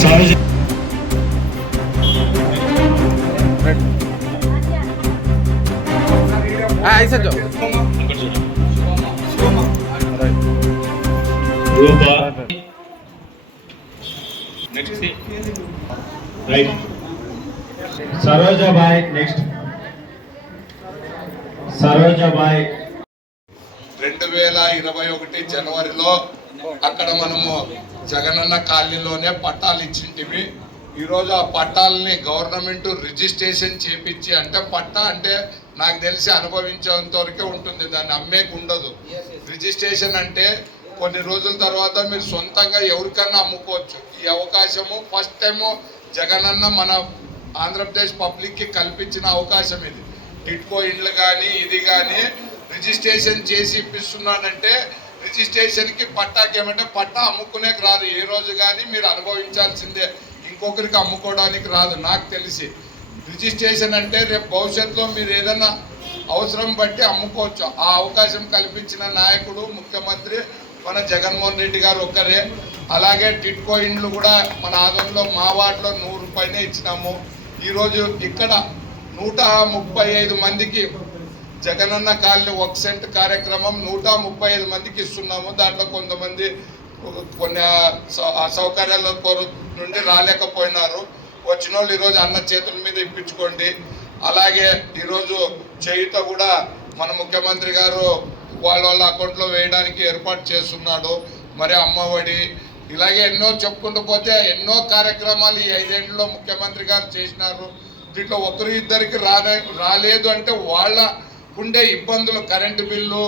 సహజ రూప. Next right Sarojabai next Sarojabai. రెండు వేల ఇరవై ఒకటి జనవరిలో అక్కడ మనము జగనన్న కాలనీలోనే పట్టాలు ఇచ్చింటివి. ఈరోజు ఆ పట్టాలని గవర్నమెంట్ రిజిస్ట్రేషన్ చేపించి అంటే పట్టా అంటే నాకు తెలిసి అనుభవించేంత వరకే ఉంటుంది. దాన్ని అమ్మేకి ఉండదు రిజిస్ట్రేషన్ అంటే కొన్ని రోజుల తర్వాత మీరు సొంతంగా ఎవరికన్నా అమ్ముకోవచ్చు. ఈ అవకాశము ఫస్ట్ టైము జగనన్న మన ఆంధ్రప్రదేశ్ పబ్లిక్కి కల్పించిన అవకాశం ఇది. టిట్కో ఇండ్లు కానీ ఇది కానీ రిజిస్ట్రేషన్ చేసి ఇప్పిస్తున్నానంటే రిజిస్ట్రేషన్కి పట్టాకి ఏమంటే పట్టా అమ్ముకునేకి రాదు. ఏ రోజు కానీ మీరు అనుభవించాల్సిందే. ఇంకొకరికి అమ్ముకోవడానికి రాదు. నాకు తెలిసి రిజిస్ట్రేషన్ అంటే రేపు భవిష్యత్తులో మీరు ఏదైనా అవసరం బట్టి అమ్ముకోవచ్చు. ఆ అవకాశం కల్పించిన నాయకుడు ముఖ్యమంత్రి మన జగన్మోహన్ రెడ్డి గారు ఒక్కరే. అలాగే టిట్కో ఇండ్లు కూడా మన ఆదంలో మా వార్డులో నూరు రూపాయలే ఇచ్చినాము. ఈరోజు ఇక్కడ నూట ముప్పై ఐదు మందికి జగనన్న కాలనీ ఒక సెంట్ కార్యక్రమం నూట ముప్పై ఐదు మందికి ఇస్తున్నాము. దాంట్లో కొంతమంది కొన్ని సౌ- అసౌకర్యాల కొర నుండి రాలేకపోయినారు. వచ్చిన వాళ్ళు ఈరోజు అన్న చేతుల మీద ఇప్పించుకోండి. అలాగే ఈరోజు చేయుత కూడా మన ముఖ్యమంత్రి గారు వాళ్ళ వాళ్ళ అకౌంట్లో వేయడానికి ఏర్పాటు చేస్తున్నాడు. మరి అమ్మఒడి ఇలాగే ఎన్నో చెప్పుకుంటూ పోతే ఎన్నో కార్యక్రమాలు ఈ ఐదేళ్ళలో ముఖ్యమంత్రి గారు చేసినారు. దీంట్లో ఒకరు ఇద్దరికి రాలే రాలేదు అంటే వాళ్ళ ఉండే ఇబ్బందులు కరెంటు బిల్లు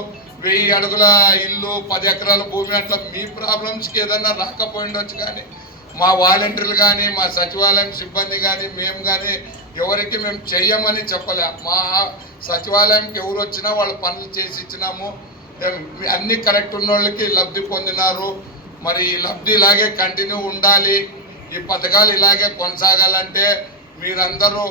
వెయ్యి అడుగుల ఇల్లు పది ఎకరాల భూమి అట్లా మీ ప్రాబ్లమ్స్కి ఏదైనా రాకపోయిండొచ్చు కానీ మా వాలంటీర్లు కానీ మా సచివాలయం సిబ్బంది కానీ మేము కానీ ఎవరికి మేము చెయ్యమని చెప్పలే. మా సచివాలయంకి ఎవరు వచ్చినా వాళ్ళ పనులు చేసి ఇచ్చినాము. అన్ని కరెక్ట్ ఉన్న వాళ్ళకి లబ్ధి పొందినారు. మరి ఈ లబ్ధి ఇలాగే కంటిన్యూ ఉండాలి. ఈ పథకాలు ఇలాగే కొనసాగాలంటే మీరందరూ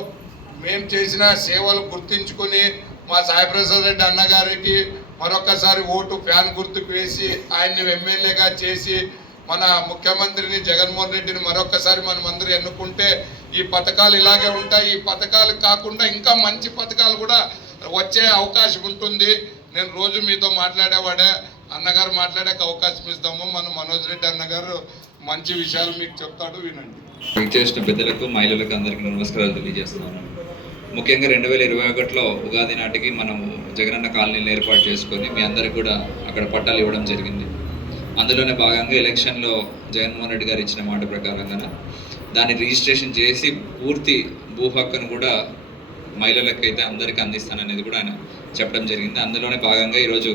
మేము చేసిన సేవలు గుర్తించుకుని మా సాయిప్రసాద్ రెడ్డి అన్నగారికి మరొకసారి ఓటు ఫ్యాన్ గుర్తుకు వేసి ఆయన్ని ఎమ్మెల్యేగా చేసి మన ముఖ్యమంత్రిని జగన్మోహన్ రెడ్డిని మరొకసారి మనం అందరూ ఎన్నుకుంటే ఈ పథకాలు ఇలాగే ఉంటాయి. ఈ పథకాలు కాకుండా ఇంకా మంచి పథకాలు కూడా వచ్చే అవకాశం ఉంటుంది. నేను రోజు మీతో మాట్లాడేవాడే అన్నగారు మాట్లాడక అవకాశం ఇస్తాము. మన మనోజ్ రెడ్డి అన్నగారు మంచి విషయాలు మీకు చెప్తాడు వినండి. చేసిన పెద్దలకు మహిళలకు అందరికీ నమస్కారాలు తెలియజేస్తున్నాను. ముఖ్యంగా రెండు వేల ఇరవై ఒకటిలో ఉగాది నాటికి మనము జగనన్న కాలనీలు ఏర్పాటు చేసుకొని మీ అందరికి కూడా అక్కడ పట్టాలు ఇవ్వడం జరిగింది. అందులోనే భాగంగా ఎలక్షన్లో జగన్మోహన్ రెడ్డి గారు ఇచ్చిన మాట ప్రకారంగా దాన్ని రిజిస్ట్రేషన్ చేసి పూర్తి భూ హక్కును కూడా మహిళలకైతే అందరికీ అందిస్తాననేది కూడా ఆయన చెప్పడం జరిగింది. అందులోనే భాగంగా ఈరోజు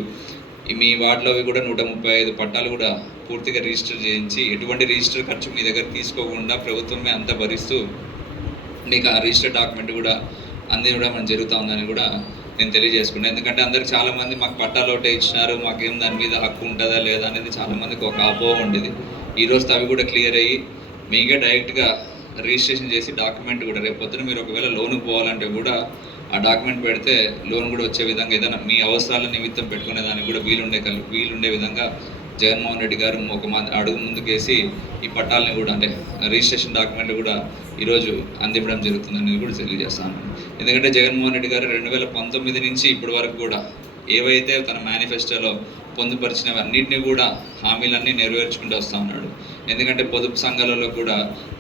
మీ వార్డులోవి కూడా నూట ముప్పై ఐదు పట్టాలు కూడా పూర్తిగా రిజిస్టర్ చేయించి ఎటువంటి రిజిస్టర్ ఖర్చు మీ దగ్గర తీసుకోకుండా ప్రభుత్వమే అంతా భరిస్తూ మీకు ఆ రిజిస్టర్ డాక్యుమెంట్ కూడా అందివ్వడం జరుగుతూ ఉందని కూడా నేను తెలియజేసుకున్నాను ఎందుకంటే అందరు చాలామంది మాకు పట్టాలు ఒకటే ఇచ్చినారు మాకేం దాని మీద హక్కు ఉంటుందా లేదా అనేది చాలామందికి ఒక అపోహ ఉండేది. ఈ రోజు అవి కూడా క్లియర్ అయ్యి మీకే డైరెక్ట్గా రిజిస్ట్రేషన్ చేసి డాక్యుమెంట్ కూడా రేపు పొద్దున మీరు ఒకవేళ లోన్కి పోవాలంటే కూడా ఆ డాక్యుమెంట్ పెడితే లోన్ కూడా వచ్చే విధంగా ఏదైనా మీ అవసరాల నిమిత్తం పెట్టుకునే దానికి కూడా వీలుండే కల్ వీలుండే విధంగా జగన్మోహన్ రెడ్డి గారు ఒక అడుగు ముందుకేసి ఈ పట్టాలని కూడా అంటే రిజిస్ట్రేషన్ డాక్యుమెంట్లు కూడా ఈరోజు అందివ్వడం జరుగుతుందని కూడా తెలియజేస్తాను. ఎందుకంటే జగన్మోహన్ రెడ్డి గారు రెండు వేల పంతొమ్మిది నుంచి ఇప్పటి వరకు కూడా ఏవైతే తన మేనిఫెస్టోలో పొందుపరిచినవన్నింటినీ కూడా హామీలన్నీ నెరవేర్చుకుంటూ వస్తూ ఉన్నాడు. ఎందుకంటే పొదుపు సంఘాలలో కూడా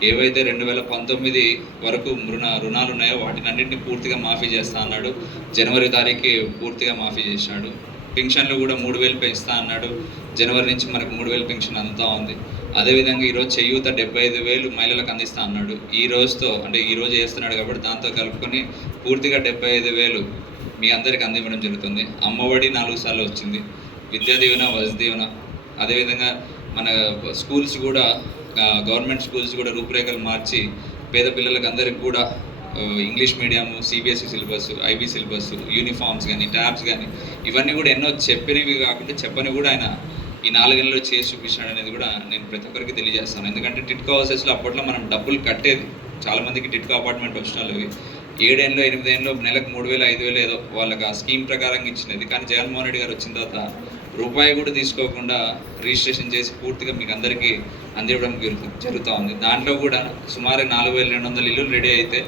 ఏవైతే రెండు వేల పంతొమ్మిది వరకు రుణ రుణాలు ఉన్నాయో వాటిని అన్నింటినీ పూర్తిగా మాఫీ చేస్తా అన్నాడు జనవరి తారీఖు పూర్తిగా మాఫీ చేశాడు. పెన్షన్లు కూడా మూడు వేలు పెంచుతా అన్నాడు. జనవరి నుంచి మనకు మూడు వేలు పెన్షన్ అందుతా ఉంది. అదేవిధంగా ఈరోజు చేయూత డెబ్బై ఐదు వేలు మహిళలకు అందిస్తా అన్నాడు. ఈ రోజుతో అంటే ఈ రోజు చేస్తున్నాడు కాబట్టి దాంతో కలుపుకొని పూర్తిగా డెబ్బై ఐదు వేలు మీ అందరికి అందివ్వడం జరుగుతుంది. అమ్మఒడి నాలుగు సార్లు వచ్చింది. విద్యా దీవెన వసతి దీవెన. అదేవిధంగా మన స్కూల్స్ కూడా గవర్నమెంట్ స్కూల్స్ కూడా రూపురేఖలు మార్చి పేద పిల్లలకు అందరికి కూడా English medium CBSE syllabus IB syllabus uniforms కానీ ట్యాబ్స్ కానీ ఇవన్నీ కూడా ఎన్నో చెప్పినవి కాకుండా చెప్పని కూడా ఆయన ఈ నాలుగేళ్ళలో చేసి చూపించాడు అనేది కూడా నేను ప్రతి ఒక్కరికి తెలియజేస్తాను. ఎందుకంటే టిట్కో హౌసెస్లో అప్పట్లో మనం డబ్బులు కట్టేది. చాలామందికి టిట్కో అపార్ట్మెంట్ వచ్చిన వాళ్ళవి ఏడేళ్ళు ఎనిమిదేళ్ళు నెలకు మూడు వేలు ఐదు వేలు ఏదో వాళ్ళకి ఆ స్కీమ్ ప్రకారం ఇచ్చినది. కానీ జగన్మోహన్ రెడ్డి గారు వచ్చిన తర్వాత రూపాయి కూడా తీసుకోకుండా రిజిస్ట్రేషన్ చేసి పూర్తిగా మీకు అందరికీ అందివ్వడం జరుగుతూ ఉంది. దాంట్లో కూడా సుమారు నాలుగు వేల రెండు వందల ఇల్లులు రెడీ అయితే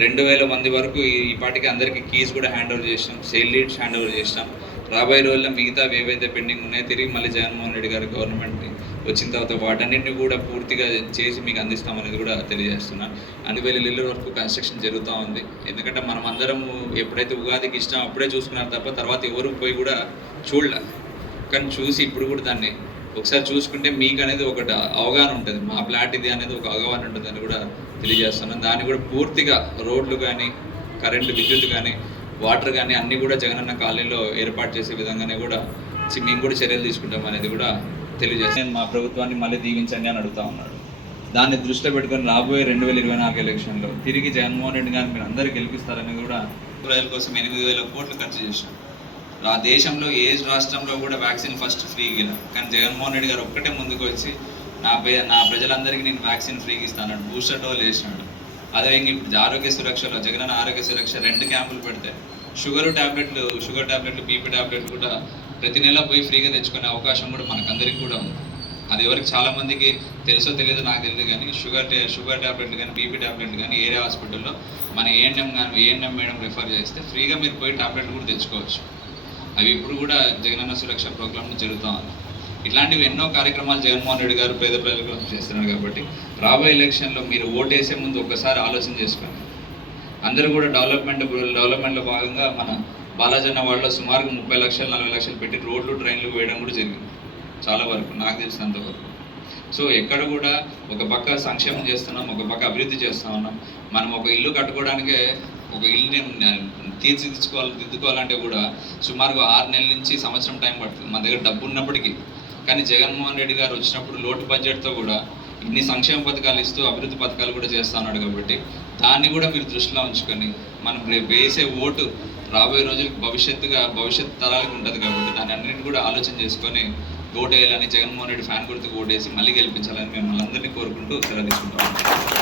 రెండు వేల మంది వరకు ఈ పాటికి అందరికీ కీస్ కూడా హ్యాండ్ ఓవర్ చేసినాం సేల్ లీడ్స్ హ్యాండ్ ఓవర్ చేసినాం. రాబోయే రోజుల్లో మిగతా ఏవైతే పెండింగ్ ఉన్నాయో తిరిగి మళ్ళీ జగన్మోహన్ రెడ్డి గారు గవర్నమెంట్ వచ్చిన తర్వాత వాటన్నింటిని కూడా పూర్తిగా చేసి మీకు అందిస్తామనేది కూడా తెలియజేస్తున్నాను అన్ని వేల ఇల్లు వరకు కన్స్ట్రక్షన్ జరుగుతూ ఉంది. ఎందుకంటే మనం అందరం ఎప్పుడైతే ఉగాదికి ఇష్టం అప్పుడే చూసుకున్నారు తప్ప తర్వాత ఎవరు పోయి కూడా చూడలే. కానీ చూసి ఇప్పుడు కూడా దాన్ని ఒకసారి చూసుకుంటే మీకు అనేది ఒకటి అవగాహన ఉంటుంది. మా ప్లాట్ ఇది అనేది ఒక అవగాహన ఉంటుంది అని కూడా తెలియజేస్తున్నాను. దాన్ని కూడా పూర్తిగా రోడ్లు కానీ కరెంటు విద్యుత్ కానీ వాటర్ కానీ అన్నీ కూడా జగనన్న కాలనీలో ఏర్పాటు చేసే విధంగానే కూడా మేము కూడా చర్యలు తీసుకుంటాం అనేది కూడా తెలియజేస్తాను మా ప్రభుత్వాన్ని మళ్ళీ దీవించండి అని అడుగుతా ఉన్నాడు. దాన్ని దృష్టిలో పెట్టుకొని రాబోయే రెండు వేల ఇరవై నాలుగు ఎలక్షన్లో తిరిగి జగన్మోహన్ రెడ్డి గారిని మీరు అందరూ గెలిపిస్తారని కూడా ప్రజల కోసం ఎనిమిది వేల కోట్లు ఖర్చు చేశాం. ఆ దేశంలో ఏ రాష్ట్రంలో కూడా వ్యాక్సిన్ ఫస్ట్ ఫ్రీగా కానీ జగన్మోహన్ రెడ్డి గారు ఒక్కటే ముందుకు వచ్చి నా నా ప్రజలందరికీ నేను వ్యాక్సిన్ ఫ్రీగా ఇస్తాను బూస్టర్ డోల్ వేసినాడు. అదే ఇప్పుడు ఆరోగ్య సురక్షలో జగనన్న ఆరోగ్య సురక్ష రెండు క్యాంపులు పెడితే షుగర్ ట్యాబ్లెట్లు షుగర్ ట్యాబ్లెట్లు బీపీ ట్యాబ్లెట్లు కూడా ప్రతి నెల పోయి ఫ్రీగా తెచ్చుకునే అవకాశం కూడా మనకందరికీ కూడా ఉంది. అది ఎవరికి చాలా మందికి తెలుసో తెలియదో నాకు తెలియదు కానీ షుగర్ షుగర్ ట్యాబ్లెట్లు కానీ బీపీ ట్యాబ్లెట్లు కానీ ఏరియా హాస్పిటల్లో మన ఏఎన్ఎం కానీ ఏఎన్ఎం మేడం రిఫర్ చేస్తే ఫ్రీగా మీరు పోయి ట్యాబ్లెట్లు కూడా తెచ్చుకోవచ్చు. అవి ఇప్పుడు కూడా జగనన్న సురక్ష ప్రోగ్రాంలు జరుగుతూ ఉన్నాయి. ఇట్లాంటివి ఎన్నో కార్యక్రమాలు జగన్మోహన్ రెడ్డి గారు పేద ప్రజల కోసం చేస్తున్నారు కాబట్టి రాబోయే ఎలక్షన్లో మీరు ఓటేసే ముందు ఒకసారి ఆలోచన చేసుకోండి. అందరూ కూడా డెవలప్మెంట్ డెవలప్మెంట్లో భాగంగా మన బాలాజన్న వాళ్ళలో సుమారుగా ముప్పై లక్షలు నలభై లక్షలు పెట్టి రోడ్లు ట్రైన్లు వేయడం కూడా జరిగింది. చాలా వరకు నాకు తెలిసినంత వరకు సో ఎక్కడ కూడా ఒక పక్క సంక్షేమం చేస్తున్నాం ఒక పక్క అభివృద్ధి చేస్తూ ఉన్నాం. మనం ఒక ఇల్లు కట్టుకోవడానికే ఒక ఇల్లు నేను తీర్చిదిద్దుకోవాలి దిద్దుకోవాలంటే కూడా సుమారుగా ఆరు నెలల నుంచి సంవత్సరం టైం పడుతుంది మన దగ్గర డబ్బు ఉన్నప్పటికీ. కానీ జగన్మోహన్ రెడ్డి గారు వచ్చినప్పుడు లోటు బడ్జెట్తో కూడా ఇన్ని సంక్షేమ పథకాలు ఇస్తూ అభివృద్ధి పథకాలు కూడా చేస్తా ఉన్నాడు కాబట్టి దాన్ని కూడా మీరు దృష్టిలో ఉంచుకొని మనం రేపు వేసే ఓటు రాబోయే రోజులకు భవిష్యత్తుగా భవిష్యత్ తరాలకు ఉంటుంది కాబట్టి దాన్ని అన్నింటిని కూడా ఆలోచన చేసుకొని ఓటు వేయాలని జగన్మోహన్ రెడ్డి ఫ్యాన్ గుర్తుకు ఓటేసి మళ్ళీ గెలిపించాలని మిమ్మల్ని అందరినీ కోరుకుంటూ సెలవు తీసుకుంటాం.